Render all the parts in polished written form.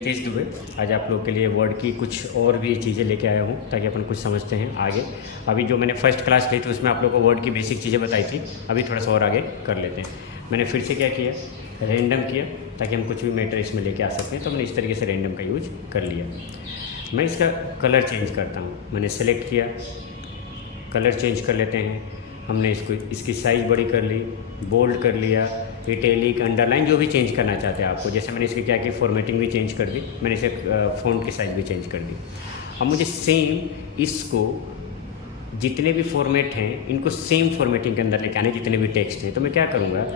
नीतीश दुबे आज आप लोग के लिए वर्ड की कुछ और भी चीज़ें लेके आया हूँ ताकि अपन कुछ समझते हैं आगे। अभी जो मैंने फर्स्ट क्लास ली थी उसमें आप लोग को वर्ड की बेसिक चीज़ें बताई थी, अभी थोड़ा सा और आगे कर लेते हैं। मैंने फिर से क्या किया, रैंडम किया ताकि हम कुछ भी मैटर इसमें लेके आ सकते हैं, तो मैंने इस तरीके से रैंडम का यूज कर लिया। मैं इसका कलर चेंज करता हूँ, मैंने सेलेक्ट किया, कलर चेंज कर लेते हैं। हमने इसकी साइज़ बड़ी कर ली, बोल्ड कर लिया, इटैलिक, अंडरलाइन, जो भी चेंज करना चाहते हैं आपको। जैसे मैंने इसकी क्या की, फॉर्मेटिंग भी चेंज कर दी, मैंने इसे फ़ॉन्ट की साइज़ भी चेंज कर दी। अब मुझे सेम इसको जितने भी फॉर्मेट हैं इनको सेम फॉर्मेटिंग के अंदर लेके आने, जितने भी टेक्स्ट हैं। तो मैं क्या करूँगा,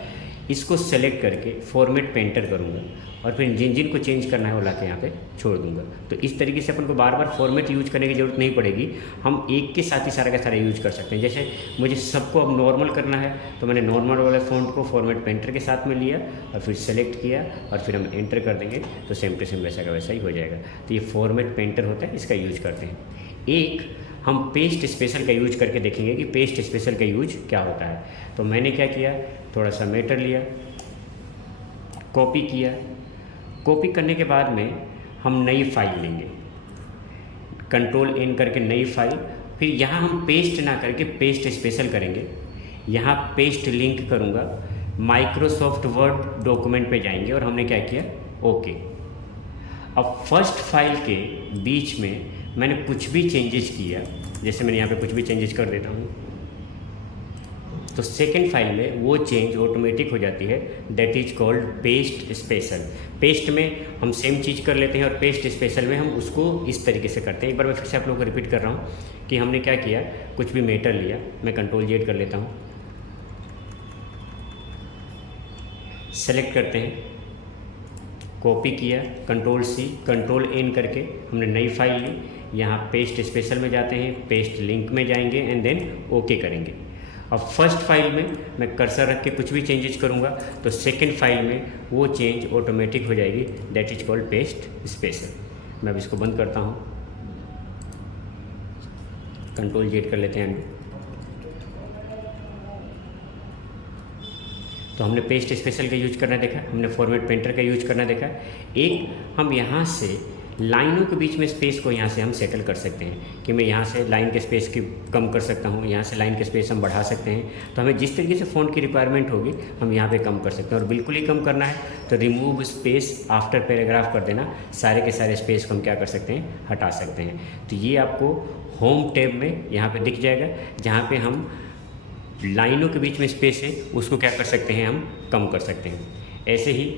इसको सेलेक्ट करके फॉर्मेट पे एंटर करूँगा और फिर जिन जिन को चेंज करना है वो लाके यहाँ पे छोड़ दूँगा। तो इस तरीके से अपन को बार बार फॉर्मेट यूज करने की ज़रूरत नहीं पड़ेगी, हम एक के साथ ही सारा का सारा यूज कर सकते हैं। जैसे मुझे सबको अब नॉर्मल करना है तो मैंने नॉर्मल वाले फ़ॉन्ट को फॉर्मेट पे एंटर के साथ में लिया और फिर सेलेक्ट किया और फिर हम एंटर कर देंगे तो सेम टू सेम वैसा का वैसा ही हो जाएगा। तो ये फॉर्मेट पे एंटर होता है, इसका यूज करते हैं। एक हम पेस्ट स्पेशल का यूज करके देखेंगे कि पेस्ट स्पेशल का यूज क्या होता है। तो मैंने क्या किया, थोड़ा सा मैटर लिया, कॉपी किया, कॉपी करने के बाद में हम नई फाइल लेंगे, कंट्रोल एन करके नई फाइल, फिर यहाँ हम पेस्ट ना करके पेस्ट स्पेशल करेंगे। यहाँ पेस्ट लिंक करूँगा, माइक्रोसॉफ्ट वर्ड डॉक्यूमेंट पे जाएंगे और हमने क्या किया, ओके। अब फर्स्ट फाइल के बीच में मैंने कुछ भी चेंजेस किया, जैसे मैंने यहाँ पे कुछ भी चेंजेस कर देता हूँ, तो सेकेंड फाइल में वो चेंज ऑटोमेटिक हो जाती है। That is called paste special. Paste में हम सेम चीज़ कर लेते हैं और पेस्ट स्पेशल में हम उसको इस तरीके से करते हैं। एक बार मैं फिर से आप लोगों को रिपीट कर रहा हूँ कि हमने क्या किया, कुछ भी मैटर लिया, मैं कंट्रोल जेड कर लेता हूँ, सेलेक्ट करते हैं, कॉपी किया, कंट्रोल सी, कंट्रोल एन करके हमने नई फाइल ली, यहाँ पेस्ट स्पेशल में जाते हैं, पेस्ट लिंक में जाएंगे एंड देन ओके करेंगे। अब फर्स्ट फाइल में मैं कर्सर रख के कुछ भी चेंजेस करूँगा तो सेकंड फाइल में वो चेंज ऑटोमेटिक हो जाएगी। That is called paste special. मैं अब इसको बंद करता हूँ, कंट्रोल जेड कर लेते हैं। तो हमने पेस्ट स्पेशल का यूज करना देखा, हमने फॉर्मेट पेंटर का यूज करना देखा। एक हम यहाँ से लाइनों के बीच में स्पेस को यहाँ से हम सेटल कर सकते हैं कि मैं यहाँ से लाइन के स्पेस की कम कर सकता हूँ, यहाँ से लाइन के स्पेस हम बढ़ा सकते हैं। तो हमें जिस तरीके से फ़ॉन्ट की रिक्वायरमेंट होगी हम यहाँ पे कम कर सकते हैं। और बिल्कुल ही कम करना है तो रिमूव स्पेस आफ्टर पैराग्राफ कर देना, सारे के सारे स्पेस को हम क्या कर सकते हैं, हटा सकते हैं। तो ये आपको होम टैब में यहाँ पर दिख जाएगा, जहाँ पर हम लाइनों के बीच में स्पेस है उसको क्या कर सकते हैं, हम कम कर सकते हैं। ऐसे ही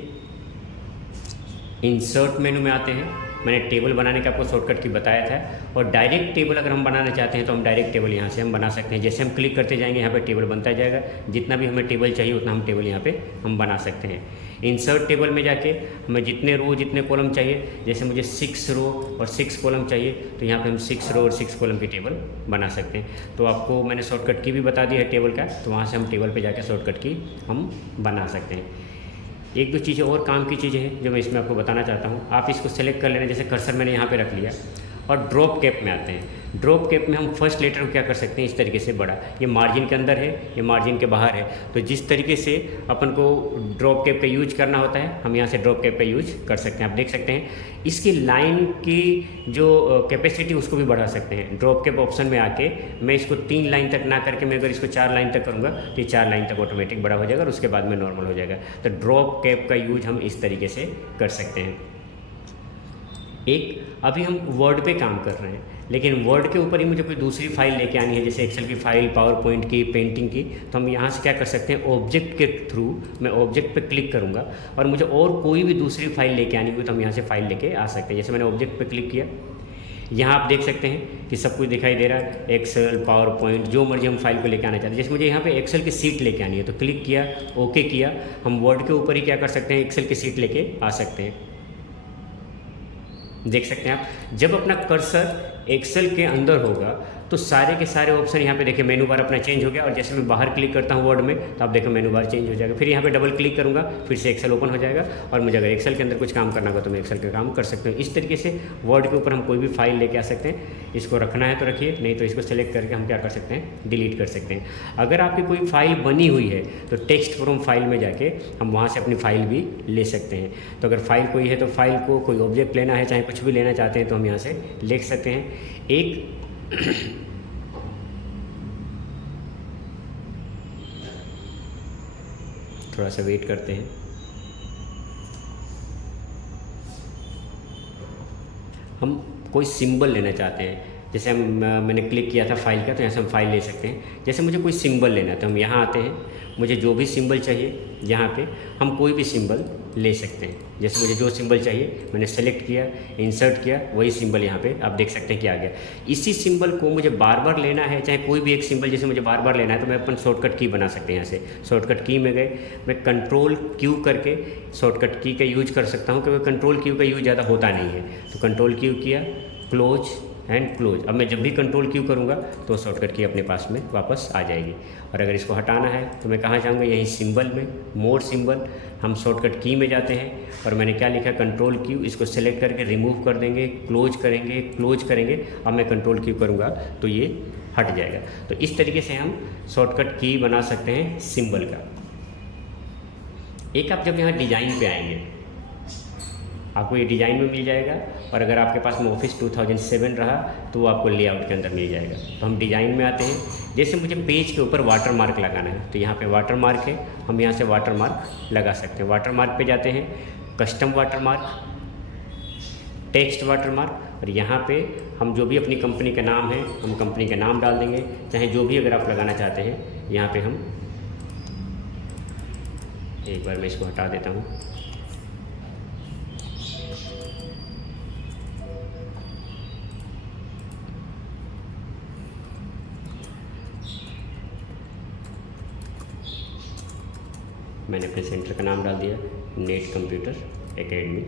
इंसर्ट मेनू में आते हैं, मैंने टेबल बनाने का आपको शॉर्टकट की बताया था। और डायरेक्ट टेबल अगर हम बनाना चाहते हैं तो हम डायरेक्ट टेबल यहाँ से हम बना सकते हैं। जैसे हम क्लिक करते जाएंगे यहाँ पे टेबल बनता जाएगा, जितना भी हमें टेबल चाहिए उतना हम टेबल यहाँ पे हम बना सकते हैं। इंसर्ट टेबल में जाके हमें जितने रो जितने कॉलम चाहिए, जैसे मुझे 6 रो और 6 कॉलम चाहिए तो यहाँ पे हम 6 रो और 6 कॉलम की टेबल बना सकते हैं। तो आपको मैंने शॉर्टकट की भी बता दी है टेबल का, तो वहाँ से हम टेबल पे जाके शॉर्टकट की हम बना सकते हैं। एक दो चीज़ें और काम की चीज़ें हैं जो मैं इसमें आपको बताना चाहता हूँ। आप इसको सेलेक्ट कर लेना, जैसे कर्सर मैंने यहाँ पे रख लिया और ड्रॉप कैप में आते हैं। ड्रॉप कैप में हम फर्स्ट लेटर को क्या कर सकते हैं, इस तरीके से बड़ा, ये मार्जिन के अंदर है, ये मार्जिन के बाहर है। तो जिस तरीके से अपन को ड्रॉप कैप का यूज करना होता है हम यहाँ से ड्रॉप कैप का यूज कर सकते हैं। आप देख सकते हैं इसकी लाइन की जो कैपेसिटी उसको भी बढ़ा सकते हैं। ड्रॉप कैप ऑप्शन में आके मैं इसको 3 लाइन तक ना करके मैं अगर इसको 4 लाइन तक करूँगा तो ये 4 लाइन तक ऑटोमेटिक बड़ा हो जाएगा और उसके बाद में नॉर्मल हो जाएगा। तो ड्रॉप कैप का यूज हम इस तरीके से कर सकते हैं। एक अभी हम वर्ड पे काम कर रहे हैं, लेकिन वर्ड के ऊपर ही मुझे कोई दूसरी फाइल लेके आनी है, जैसे एक्सेल की फाइल, पावर पॉइंट की, पेंटिंग की, तो हम यहाँ से क्या कर सकते हैं, ऑब्जेक्ट के थ्रू मैं ऑब्जेक्ट पे क्लिक करूँगा और मुझे और कोई भी दूसरी फाइल लेके आनी हुई तो हम यहाँ से फाइल लेके आ सकते हैं। जैसे मैंने ऑब्जेक्ट पे क्लिक किया, यहाँ आप देख सकते हैं कि सब कुछ दिखाई दे रहा है, एक्सेल, पावर पॉइंट, जो मर्जी हम फाइल को लेके आना चाहते हैं। जैसे मुझे यहाँ पे एक्सेल की सीट लेके आनी है तो क्लिक किया, ओके किया, हम वर्ड के ऊपर ही क्या कर सकते हैं, एक्सेल की सीट लेके आ सकते हैं। देख सकते हैं आप, जब अपना कर्सर एक्सेल के अंदर होगा तो सारे के सारे ऑप्शन यहाँ पे देखिए मेनू बार अपना चेंज हो गया, और जैसे मैं बाहर क्लिक करता हूँ वर्ड में तो आप देखो मेनू बार चेंज हो जाएगा। फिर यहाँ पे डबल क्लिक करूँगा, फिर से एक्सेल ओपन हो जाएगा, और मुझे अगर एक्सेल के अंदर कुछ काम करना होगा तो मैं एक्सेल का काम कर सकता हूँ। इस तरीके से वर्ड के ऊपर हम कोई भी फाइल लेके आ सकते हैं। इसको रखना है तो रखिए, नहीं तो इसको सेलेक्ट करके हम क्या कर सकते हैं, डिलीट कर सकते हैं। अगर आपकी कोई फाइल बनी हुई है तो टेक्स्ट फ्रॉम फाइल में जाके हम वहाँ से अपनी फाइल भी ले सकते हैं। तो अगर फाइल कोई है तो फाइल को कोई ऑब्जेक्ट लेना है, चाहे कुछ भी लेना चाहते हैं तो हम यहाँ से लिख सकते हैं। एक थोड़ा सा वेट करते हैं। हम कोई सिंबल लेना चाहते हैं, जैसे मैंने क्लिक किया था फाइल का, तो यहाँ से हम फाइल ले सकते हैं। जैसे मुझे कोई सिंबल लेना है तो हम यहाँ आते हैं, मुझे जो भी सिंबल चाहिए यहाँ पे हम कोई भी सिंबल ले सकते हैं। जैसे मुझे जो सिंबल चाहिए मैंने सेलेक्ट किया, इंसर्ट किया, वही सिंबल यहाँ पे आप देख सकते हैं कि आ गया। इसी सिंबल को मुझे बार बार लेना है, चाहे कोई भी एक सिंबल जैसे मुझे बार बार लेना है, तो मैं अपन शॉर्टकट की बना सकते हैं। यहाँ से शॉर्टकट की में गए, मैं कंट्रोल क्यू करके शॉर्टकट की का यूज कर सकता हूँ, क्योंकि कंट्रोल क्यू का यूज ज़्यादा होता नहीं है। तो कंट्रोल क्यू किया, क्लोज एंड क्लोज। अब मैं जब भी कंट्रोल क्यू करूँगा तो शॉर्टकट की अपने पास में वापस आ जाएगी। और अगर इसको हटाना है तो मैं कहाँ जाऊँगा, यहीं सिंबल में, मोर सिंबल, हम शॉर्टकट की में जाते हैं, और मैंने क्या लिखा, कंट्रोल क्यू, इसको सेलेक्ट करके रिमूव कर देंगे, क्लोज करेंगे, क्लोज करेंगे। अब मैं कंट्रोल क्यू करूँगा तो ये हट जाएगा। तो इस तरीके से हम शॉर्टकट की बना सकते हैं सिंबल का। एक आप जब यहाँ डिज़ाइन पे आएंगे आपको ये डिज़ाइन में मिल जाएगा, और अगर आपके पास में ऑफिस 2007 रहा तो वो आपको लेआउट के अंदर मिल जाएगा। तो हम डिज़ाइन में आते हैं। जैसे मुझे पेज के ऊपर वाटर मार्क लगाना है तो यहाँ पे वाटर मार्क है, हम यहाँ से वाटर मार्क लगा सकते हैं। वाटर मार्क पे जाते हैं, custom water mark, text water mark, और यहाँ पे हम जो भी अपनी कंपनी का नाम है हम कंपनी का नाम डाल देंगे, चाहे जो भी अगर आप लगाना चाहते हैं। यहाँ पे हम एक बार मैं इसको हटा देता हूँ। मैंने अपने सेंटर का नाम डाल दिया, नेट कंप्यूटर एकेडमी,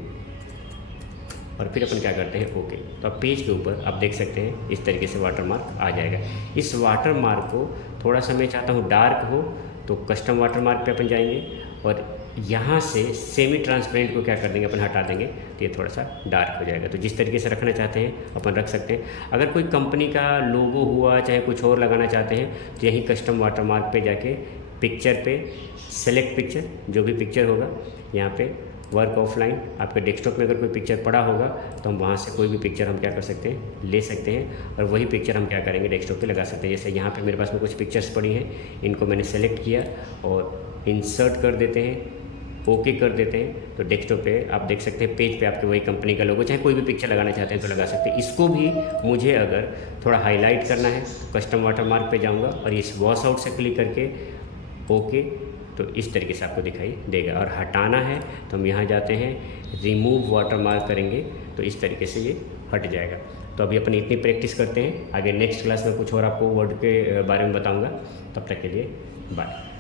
और फिर अपन क्या करते हैं, ओके। तो अब पेज के ऊपर आप देख सकते हैं इस तरीके से वाटर मार्क आ जाएगा। इस वाटर मार्क को थोड़ा सा मैं चाहता हूँ डार्क हो, तो कस्टम वाटर मार्क पे अपन जाएंगे, और यहाँ से सेमी ट्रांसपेरेंट को क्या कर देंगे, अपन हटा देंगे, तो ये थोड़ा सा डार्क हो जाएगा। तो जिस तरीके से रखना चाहते हैं अपन रख सकते हैं। अगर कोई कंपनी का लोगो हुआ, चाहे कुछ और लगाना चाहते हैं, तो यहीं कस्टम वाटर मार्क पे जाके पिक्चर पे सेलेक्ट पिक्चर, जो भी पिक्चर होगा यहाँ पे वर्क ऑफलाइन, आपके डेस्कटॉप में अगर कोई पिक्चर पड़ा होगा तो हम वहाँ से कोई भी पिक्चर हम क्या कर सकते हैं, ले सकते हैं, और वही पिक्चर हम क्या करेंगे, डेस्कटॉप पे लगा सकते हैं। जैसे यहाँ पे मेरे पास में कुछ पिक्चर्स पड़ी हैं, इनको मैंने सेलेक्ट किया और इंसर्ट कर देते हैं, ओके कर देते हैं। तो डेस्कटॉप पे आप देख सकते हैं, पेज पे आपके वही कंपनी का लोगो, चाहे कोई भी पिक्चर लगाना चाहते हैं तो लगा सकते हैं। इसको भी मुझे अगर थोड़ा हाईलाइट करना है तो कस्टम वाटर मार्क पे जाऊँगा और इस वॉश आउट से क्लिक करके ओके, तो इस तरीके से आपको दिखाई देगा। और हटाना है तो हम यहाँ जाते हैं, रिमूव वाटर मार्क करेंगे, तो इस तरीके से ये हट जाएगा। तो अभी अपन इतनी प्रैक्टिस करते हैं, आगे नेक्स्ट क्लास में कुछ और आपको वर्ड के बारे में बताऊँगा। तब तक के लिए बाय।